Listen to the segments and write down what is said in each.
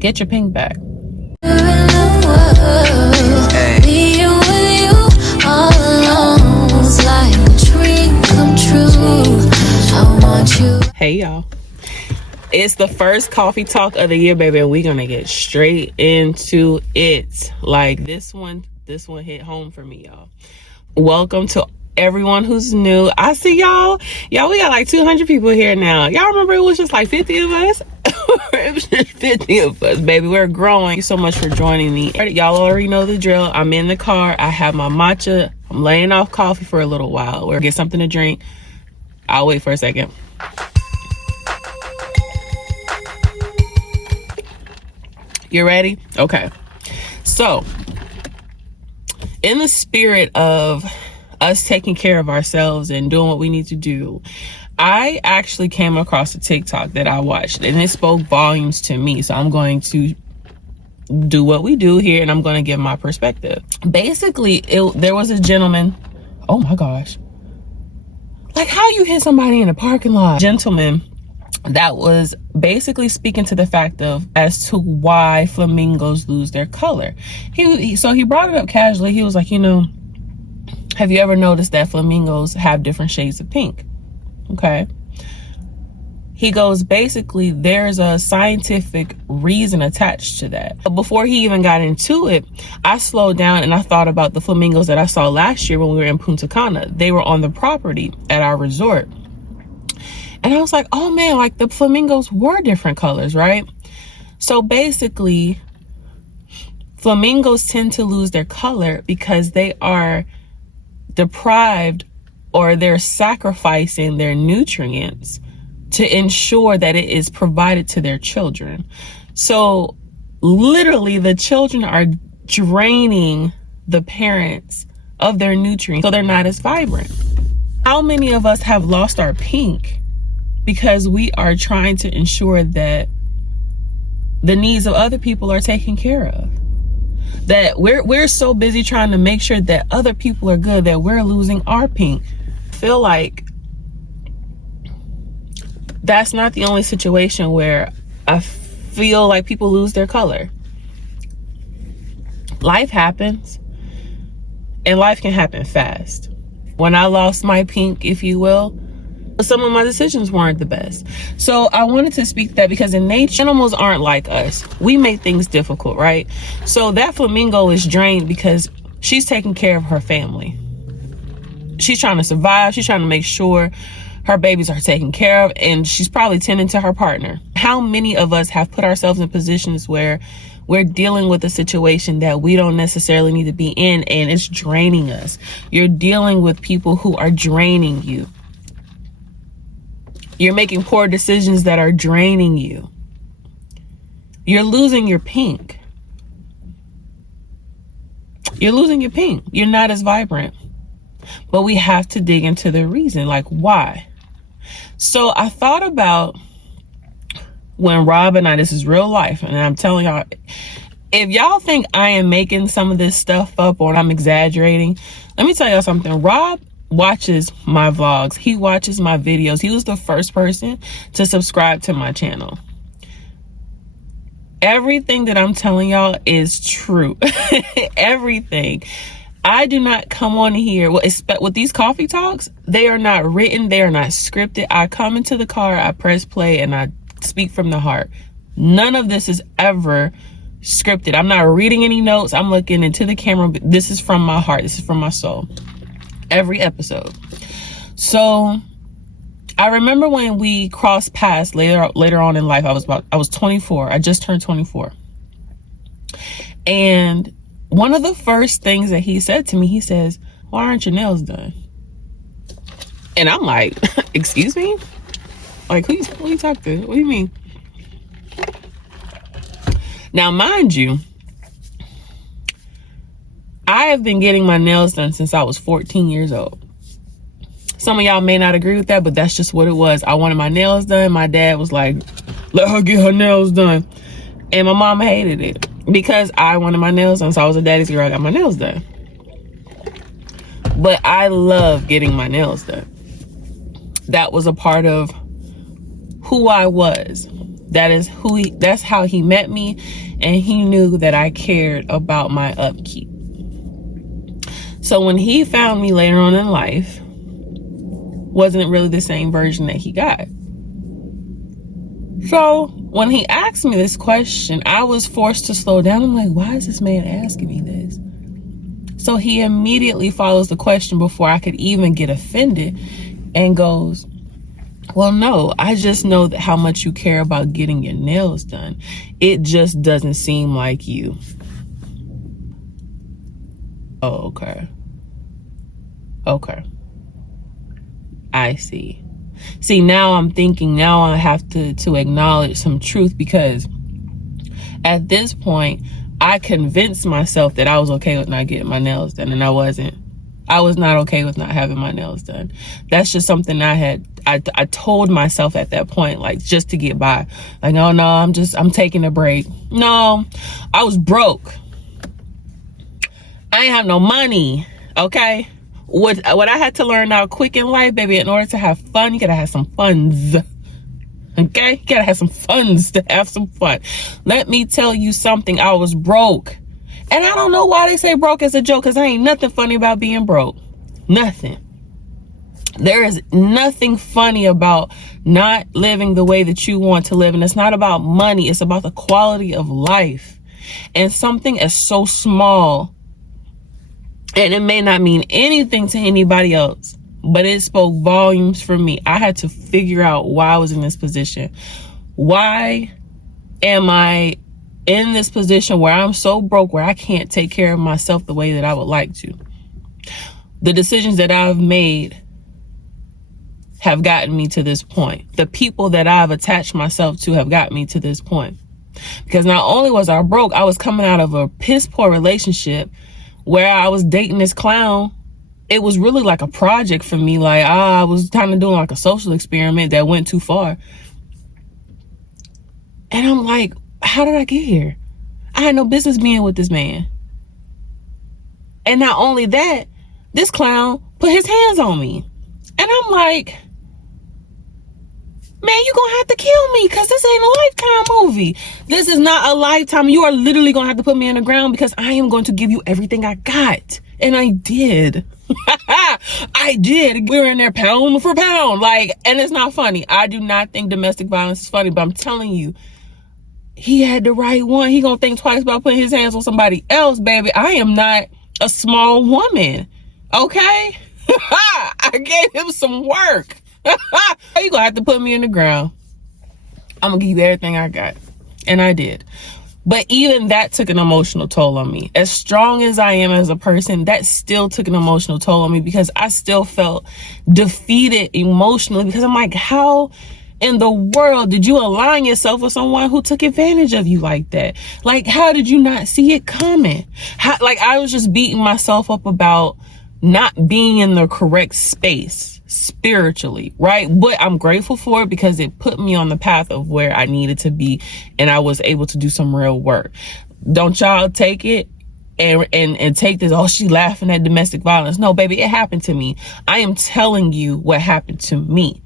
Get your pink back. Hey y'all, it's the first coffee talk of the year, baby, and we're gonna get straight into it. Like this one hit home for me, y'all. Welcome to everyone who's new. I see y'all, we got like 200 people here now. Y'all remember it was just like 50 of us? It was just 50 of us, baby. We're growing. Thank you so much for joining me. Y'all already know the drill. I'm in the car. I have my matcha. I'm laying off coffee for a little while. We'll get something to drink. I'll wait for a second. You ready? Okay. So, in the spirit of us taking care of ourselves and doing what we need to do, I actually came across a TikTok that I watched, and it spoke volumes to me. So I'm going to do what we do here, and I'm going to give my perspective. Basically, there was a gentleman. Oh my gosh. Like, how you hit somebody in a parking lot? Gentleman that was basically speaking to the fact of as to why flamingos lose their color. So he brought it up casually. He was like, have you ever noticed that flamingos have different shades of pink? Okay. He goes, basically, there's a scientific reason attached to that. But before he even got into it, I slowed down and I thought about the flamingos that I saw last year when we were in Punta Cana. They were on the property at our resort. And I was like, oh man, like the flamingos were different colors, right? So basically, flamingos tend to lose their color because they are deprived, or they're sacrificing their nutrients to ensure that it is provided to their children. So literally the children are draining the parents of their nutrients, so they're not as vibrant. How many of us have lost our pink because we are trying to ensure that the needs of other people are taken care of? That we're so busy trying to make sure that other people are good that we're losing our pink. I feel like that's not the only situation where I feel like people lose their color. Life happens, and life can happen fast. When I lost my pink, if you will, some of my decisions weren't the best. So I wanted to speak that because in nature, animals aren't like us. We make things difficult, right? So that flamingo is drained because she's taking care of her family. She's trying to survive. She's trying to make sure her babies are taken care of, and she's probably tending to her partner. How many of us have put ourselves in positions where we're dealing with a situation that we don't necessarily need to be in, and it's draining us? You're dealing with people who are draining you. You're making poor decisions that are draining you. You're losing your pink. You're losing your pink. You're not as vibrant. But we have to dig into the reason, like why. So I thought about when Rob and I, this is real life, and I'm telling y'all, if y'all think I am making some of this stuff up or I'm exaggerating, let me tell y'all something. Rob watches my vlogs. He watches my videos. He was the first person to subscribe to my channel. Everything that I'm telling y'all is true. Everything. I do not come on here with these coffee talks. They are not written. They are not scripted. I come into the car, I press play, and I speak from the heart. None of this is ever scripted. I'm not reading any notes. I'm looking into the camera. This is from my heart. This is from my soul. Every episode. So I remember when we crossed paths later on in life. I was 24. I just turned 24. And one of the first things that he said to me, he says, "Why aren't your nails done?" And I'm like, excuse me? Like, who you talking to? What do you mean? Now, mind you, I have been getting my nails done since I was 14 years old. Some of y'all may not agree with that, but that's just what it was. I wanted my nails done. My dad was like, let her get her nails done. And my mom hated it because I wanted my nails done. So I was a daddy's girl. I got my nails done. But I love getting my nails done. That was a part of who I was. That's how he met me, and he knew that I cared about my upkeep. So when he found me later on in life, wasn't really the same version that he got. So when he asked me this question, I was forced to slow down. I'm like, why is this man asking me this? So he immediately follows the question before I could even get offended and goes, well, no, I just know that how much you care about getting your nails done. It just doesn't seem like you. Oh, okay. Okay. I see. See, now I'm thinking, now I have to acknowledge some truth, because at this point, I convinced myself that I was okay with not getting my nails done, and I wasn't. I was not okay with not having my nails done. That's just something I told myself at that point, like, just to get by. Like, oh no, I'm taking a break. No, I was broke. I ain't have no money, okay? What I had to learn now quick in life, baby, in order to have fun, you gotta have some funds. Okay? You gotta have some funds to have some fun. Let me tell you something. I was broke. And I don't know why they say broke as a joke, because there ain't nothing funny about being broke. Nothing. There is nothing funny about not living the way that you want to live. And it's not about money. It's about the quality of life. And something as so small, and it may not mean anything to anybody else, but it spoke volumes for me. I had to figure out why I was in this position. Why am I in this position where I'm so broke, where I can't take care of myself the way that I would like to? The decisions that I've made have gotten me to this point. The people that I've attached myself to have got me to this point. Because not only was I broke, I was coming out of a piss poor relationship where I was dating this clown. It was really like a project for me. Like, I was kind of doing like a social experiment that went too far. And I'm like, how did I get here? I had no business being with this man. And not only that, this clown put his hands on me. And I'm like, man, you gonna have to kill me, because this ain't a Lifetime movie. This is not a Lifetime. You are literally gonna have to put me in the ground, because I am going to give you everything I got. And I did. I did. We were in there pound for pound. Like, and it's not funny. I do not think domestic violence is funny, but I'm telling you, he had the right one. He gonna think twice about putting his hands on somebody else, baby. I am not a small woman. Okay? I gave him some work. You gonna have to put me in the ground. I'm gonna give you everything I got. And I did. But even that took an emotional toll on me. As strong as I am as a person, that still took an emotional toll on me, because I still felt defeated emotionally, because I'm like, how in the world did you align yourself with someone who took advantage of you like that? Like, how did you not see it coming? I was just beating myself up about not being in the correct space spiritually, right? But I'm grateful for it, because it put me on the path of where I needed to be, and I was able to do some real work. Don't y'all take it and take this, oh, she laughing at domestic violence. No, baby, it happened to me. I am telling you what happened to me.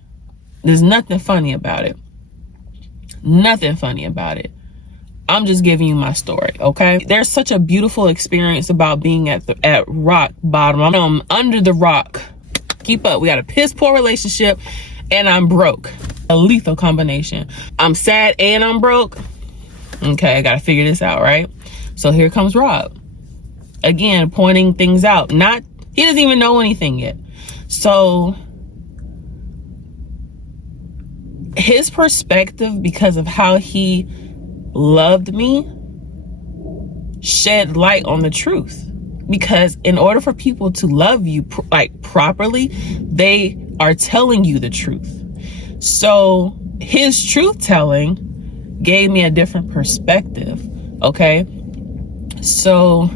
There's nothing funny about it. Nothing funny about it. I'm just giving you my story, okay? There's such a beautiful experience about being at rock bottom. I'm under the rock. Keep up. We got a piss poor relationship, and I'm broke. A lethal combination. I'm sad and I'm broke. Okay, I gotta figure this out, right? So here comes Rob. Again, pointing things out. He doesn't even know anything yet. So his perspective, because of how he loved me, shed light on the truth. Because in order for people to love you properly, they are telling you the truth. So his truth telling gave me a different perspective. Okay. So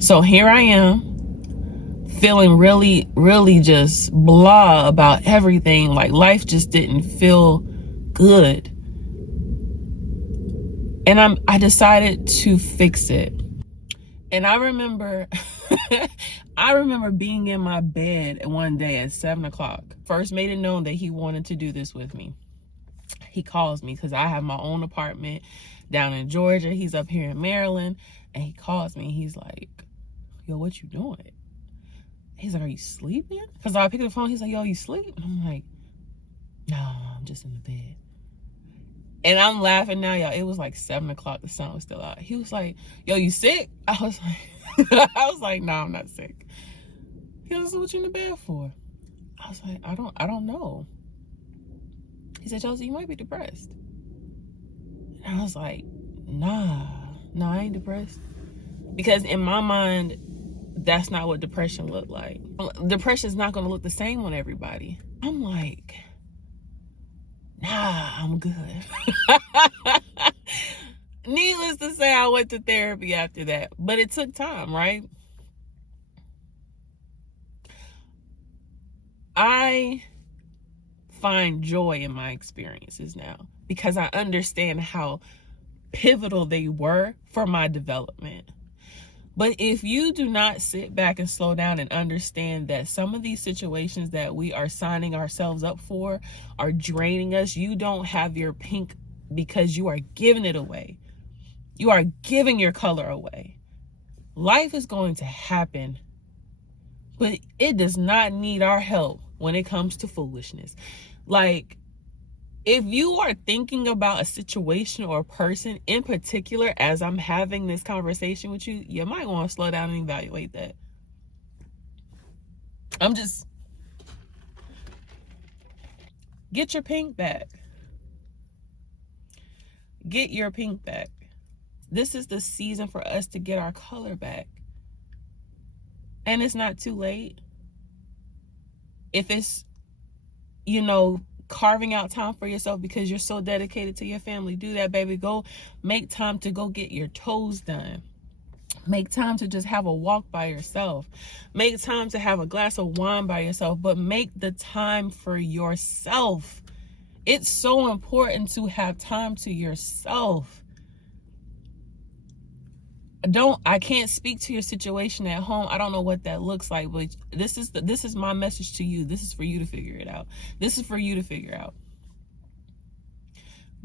here I am, feeling really, really just blah about everything. Like, life just didn't feel good. And I decided to fix it. And I remember being in my bed one day at 7 o'clock. First made it known that he wanted to do this with me. he calls me because I have my own apartment down in Georgia. He's up here in Maryland. And he calls me. He's like, yo, what you doing? He's like, are you sleeping? Because I pick up the phone. He's like, yo, you sleep? And I'm like, no, I'm just in the bed. And I'm laughing now, y'all. It was like 7 o'clock. The sun was still out. He was like, yo, you sick? I was like, no, I'm not sick. He was like, what you in the bed for? I was like, I don't know. He said, Chelsea, you might be depressed. And I was like, nah, I ain't depressed. Because in my mind, that's not what depression looked like. Depression is not going to look the same on everybody. I'm like, nah, I'm good. Needless to say, I went to therapy after that. But it took time, right? I find joy in my experiences now because I understand how pivotal they were for my development. But if you do not sit back and slow down and understand that some of these situations that we are signing ourselves up for are draining us, you don't have your pink because you are giving it away. You are giving your color away. Life is going to happen, but it does not need our help when it comes to foolishness. Like, if you are thinking about a situation or a person in particular as I'm having this conversation with you, you might want to slow down and evaluate that. Get your pink back. Get your pink back. This is the season for us to get our color back. And it's not too late. If it's, carving out time for yourself because you're so dedicated to your family, do that, baby. Go make time to go get your toes done. Make time to just have a walk by yourself. Make time to have a glass of wine by yourself, but make the time for yourself. It's so important to have time to yourself. I can't speak to your situation at home. I don't know what that looks like, but this is my message to you. This is for you to figure it out. This is for you to figure out.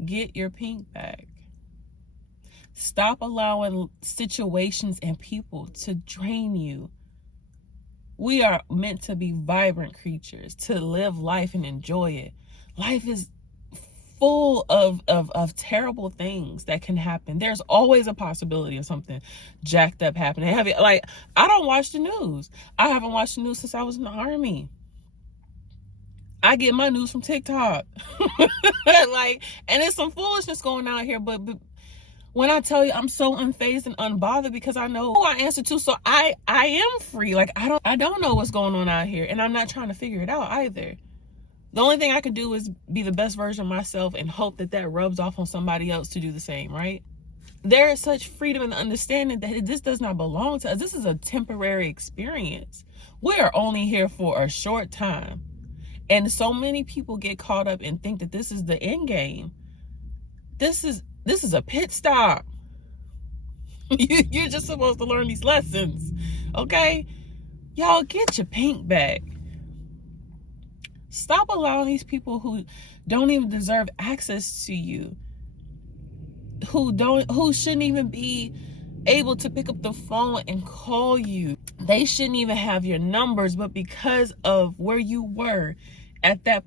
Get your pink back. Stop allowing situations and people to drain you. We are meant to be vibrant creatures, to live life and enjoy it. Life is full of terrible things that can happen. There's always a possibility of something jacked up happening. I don't watch the news. I haven't watched the news since I was in the Army. I get my news from TikTok. And it's some foolishness going on here, but when I tell you I'm so unfazed and unbothered because I know who I answer to, so I am free. I don't know what's going on out here, and I'm not trying to figure it out either. The only thing I can do is be the best version of myself and hope that rubs off on somebody else to do the same, right? There is such freedom and understanding that this does not belong to us. This is a temporary experience. We are only here for a short time. And so many people get caught up and think that this is the end game. This is a pit stop. You're just supposed to learn these lessons, okay? Y'all, get your pink back. Stop allowing these people who don't even deserve access to you, who shouldn't even be able to pick up the phone and call you. They shouldn't even have your numbers, but because of where you were at that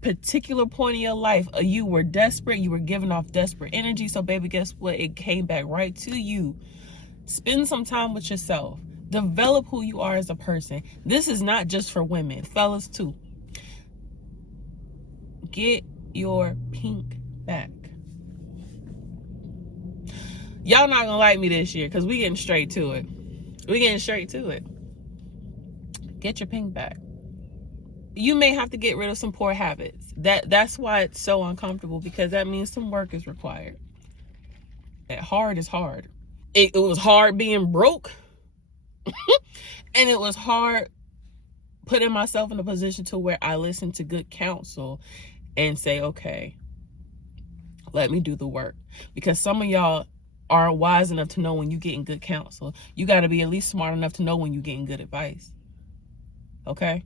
particular point in your life, you were desperate, you were giving off desperate energy. So baby, guess what? It came back right to you. Spend some time with yourself. Develop who you are as a person. This is not just for women, fellas too. Get your pink back. Y'all not gonna like me this year because we getting straight to it. Get your pink back. You may have to get rid of some poor habits. That's why it's so uncomfortable, because that means some work is required. Hard is hard. It was hard being broke. And it was hard putting myself in a position to where I listen to good counsel and say, okay, let me do the work. Because some of y'all aren't wise enough to know when you're getting good counsel. You got to be at least smart enough to know when you're getting good advice. Okay?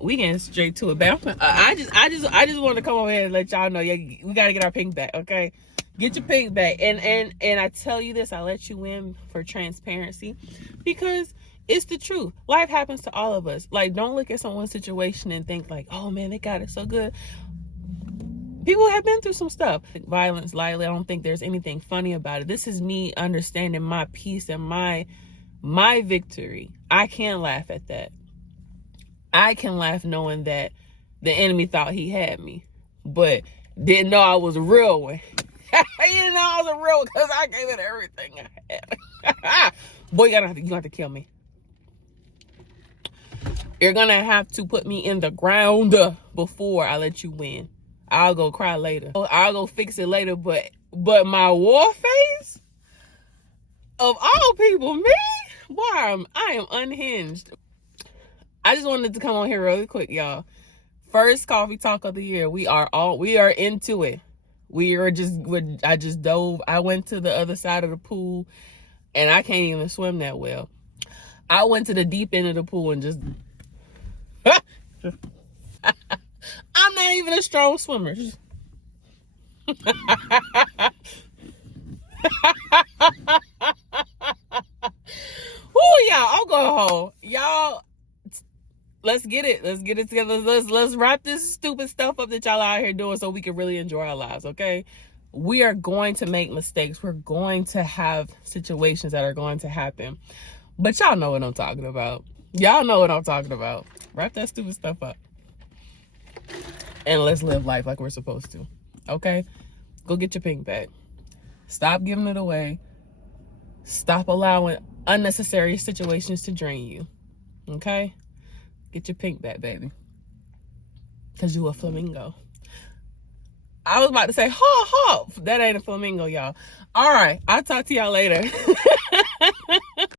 we getting straight to it. But I just want to come over here and let y'all know, yeah, we gotta get our pink back, okay? Get your pink back. And I tell you this, I let you in for transparency because it's the truth. Life happens to all of us. Like, don't look at someone's situation and think like, oh man, they got it so good. People have been through some stuff. Violence lightly. I don't think there's anything funny about it. This is me understanding my peace and my victory. I can laugh at that. I can laugh knowing that the enemy thought he had me, but didn't know I was a real one. He didn't know I was a real one because I gave it everything I had. Boy, you have to kill me. You're gonna have to put me in the ground before I let you win. I'll go cry later. I'll go fix it later, but my war face? Of all people, me? Boy, I am unhinged. I just wanted to come on here really quick, y'all. First coffee talk of the year. We are into it. I just dove. I went to the other side of the pool and I can't even swim that well. I went to the deep end of the pool and just I'm not even a strong swimmer. Ooh, y'all, I'll go home. Y'all, let's get it together. Let's wrap this stupid stuff up that y'all out here doing so we can really enjoy our lives, okay? We are going to make mistakes. We're going to have situations that are going to happen. But y'all know what I'm talking about. Y'all know what I'm talking about. Wrap that stupid stuff up. And let's live life like we're supposed to, okay? Go get your pink back. Stop giving it away. Stop allowing unnecessary situations to drain you, okay? Get your pink back, baby. Because you a flamingo. I was about to say, ha, ha. That ain't a flamingo, y'all. All right. I'll talk to y'all later.